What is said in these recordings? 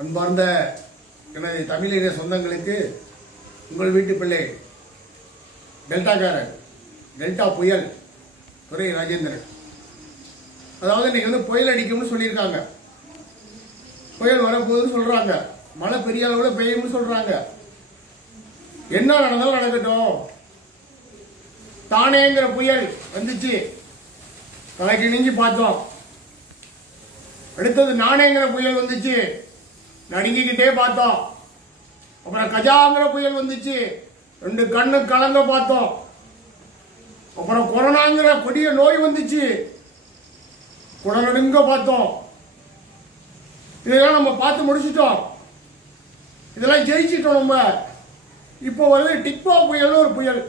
அன்பார்ந்த எனது தமிழக சொந்தங்களுக்கு உங்கள் வீட்டு பிள்ளை டெல்டாக்காரன் டெல்டா புயல் துறை ராஜேந்திரன் அதாவது இன்னைக்கு வந்து புயல் அடிக்கும்னு சொல்லியிருக்காங்க புயல் வரப்போகுதுன்னு சொல்கிறாங்க மழை பெரிய அளவில் பெய்யும்னு சொல்கிறாங்க என்ன நடந்தாலும் நடக்கட்டும் தானேங்கிற புயல் வந்துச்சு தலைக்கு நெஞ்சு பார்த்தோம் அடுத்தது நானேங்கிற புயல் வந்துச்சு நடுங்கிக்கிட்டே பார்த்தோம் அப்புறம் கஜாங்கிற புயல் வந்துச்சு ரெண்டு கண்ணு கலங்க பார்த்தோம் அப்புறம் கொரோனாங்கிற கொடிய நோய் வந்துச்சு குடலுங்க பார்த்தோம் இதெல்லாம் நம்ம பார்த்து முடிச்சிட்டோம் இதெல்லாம் ஜெயிச்சிட்டோம் நம்ம இப்போ வந்து டிக்போ புயல்னு ஒரு புயல்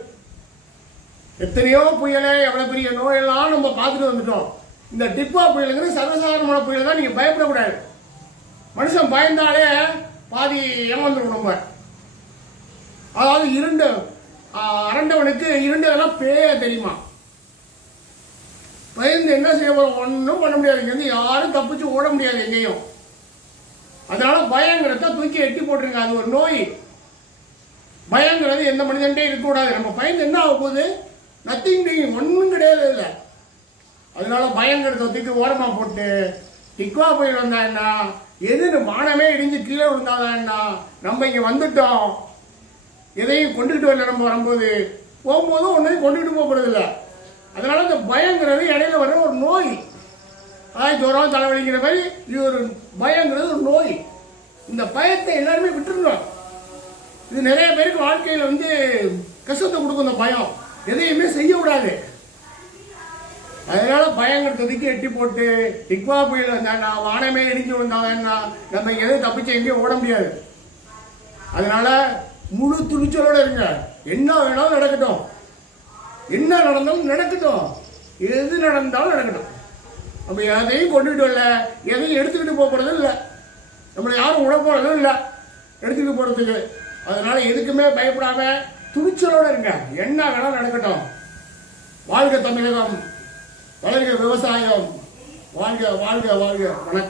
எத்தனையோ புயலே எவ்வளோ பெரிய நோயெல்லாம் நம்ம பார்த்துட்டு வந்துட்டோம் இந்த டிப்பா புயலுங்கிற சர்வசாதாரணமான புயல் தான் நீங்கள் பயப்படக்கூடாது மனுஷன் பயந்தாலே பாதி ஏமாந்துடும் நம்ம அதாவது இரண்டு அரண்டவனுக்கு இருண்டதெல்லாம் பேய தெரியுமா பயந்து என்ன செய்ய போகிறோம் ஒன்றும் பண்ண முடியாது இங்கேருந்து யாரும் தப்பிச்சு ஓட முடியாது எங்கேயும் அதனால பயங்கிறத தூக்கி எட்டி போட்டுருங்க அது ஒரு நோய் பயங்கிறது எந்த மனிதன்டே இருக்கக்கூடாது நம்ம பயந்து என்ன ஆக போகுது நத்திங் ஒன்றும் கிடையாது இல்லை அதனால பயங்கிறத தூக்கி ஓரமாக போட்டு டிக்வா போய் வந்தாண்ணா எதிர் வானமே இடிஞ்சு கீழே விழுந்தாதாண்ணா நம்ம இங்கே வந்துட்டோம் எதையும் கொண்டுகிட்டு வரல நம்ம வரும்போது போகும்போது ஒன்றையும் கொண்டுகிட்டு போகிறதில்ல அதனால் இந்த பயங்கிறது இடையில வர ஒரு நோய் அதாவது ஜுரம் தலைவலிக்கிற மாதிரி இது ஒரு பயங்கிறது ஒரு நோய் இந்த பயத்தை எல்லாருமே விட்டுருந்தோம் இது நிறைய பேருக்கு வாழ்க்கையில் வந்து கஷ்டத்தை கொடுக்கும் இந்த பயம் எதையுமே செய்யக்கூடாது அதனால பயங்கிறதுக்கு எட்டி போட்டு டிக்வா புயல் வந்தா வானமே இடிஞ்சு வந்தாங்கன்னா நம்ம எதுவும் தப்பிச்சு எங்கேயும் ஓட முடியாது அதனால முழு துணிச்சலோட இருங்க என்ன வேணாலும் நடக்கட்டும் என்ன நடந்தாலும் நடக்கட்டும் எது நடந்தாலும் நடக்கட்டும் நம்ம எதையும் கொண்டுட்டு வரல எதையும் எடுத்துக்கிட்டு போகிறதும் இல்லை நம்மளை யாரும் உட போகிறதும் இல்லை எடுத்துக்கிட்டு போகிறதுக்கு அதனால் எதுக்குமே பயப்படாமல் துணிச்சலோடு இருங்க என்ன வேணாலும் நடக்கட்டும் வாழ்க தமிழகம் விவசாயம் வாழ்க வாழ்க வாழ்க வணக்கம்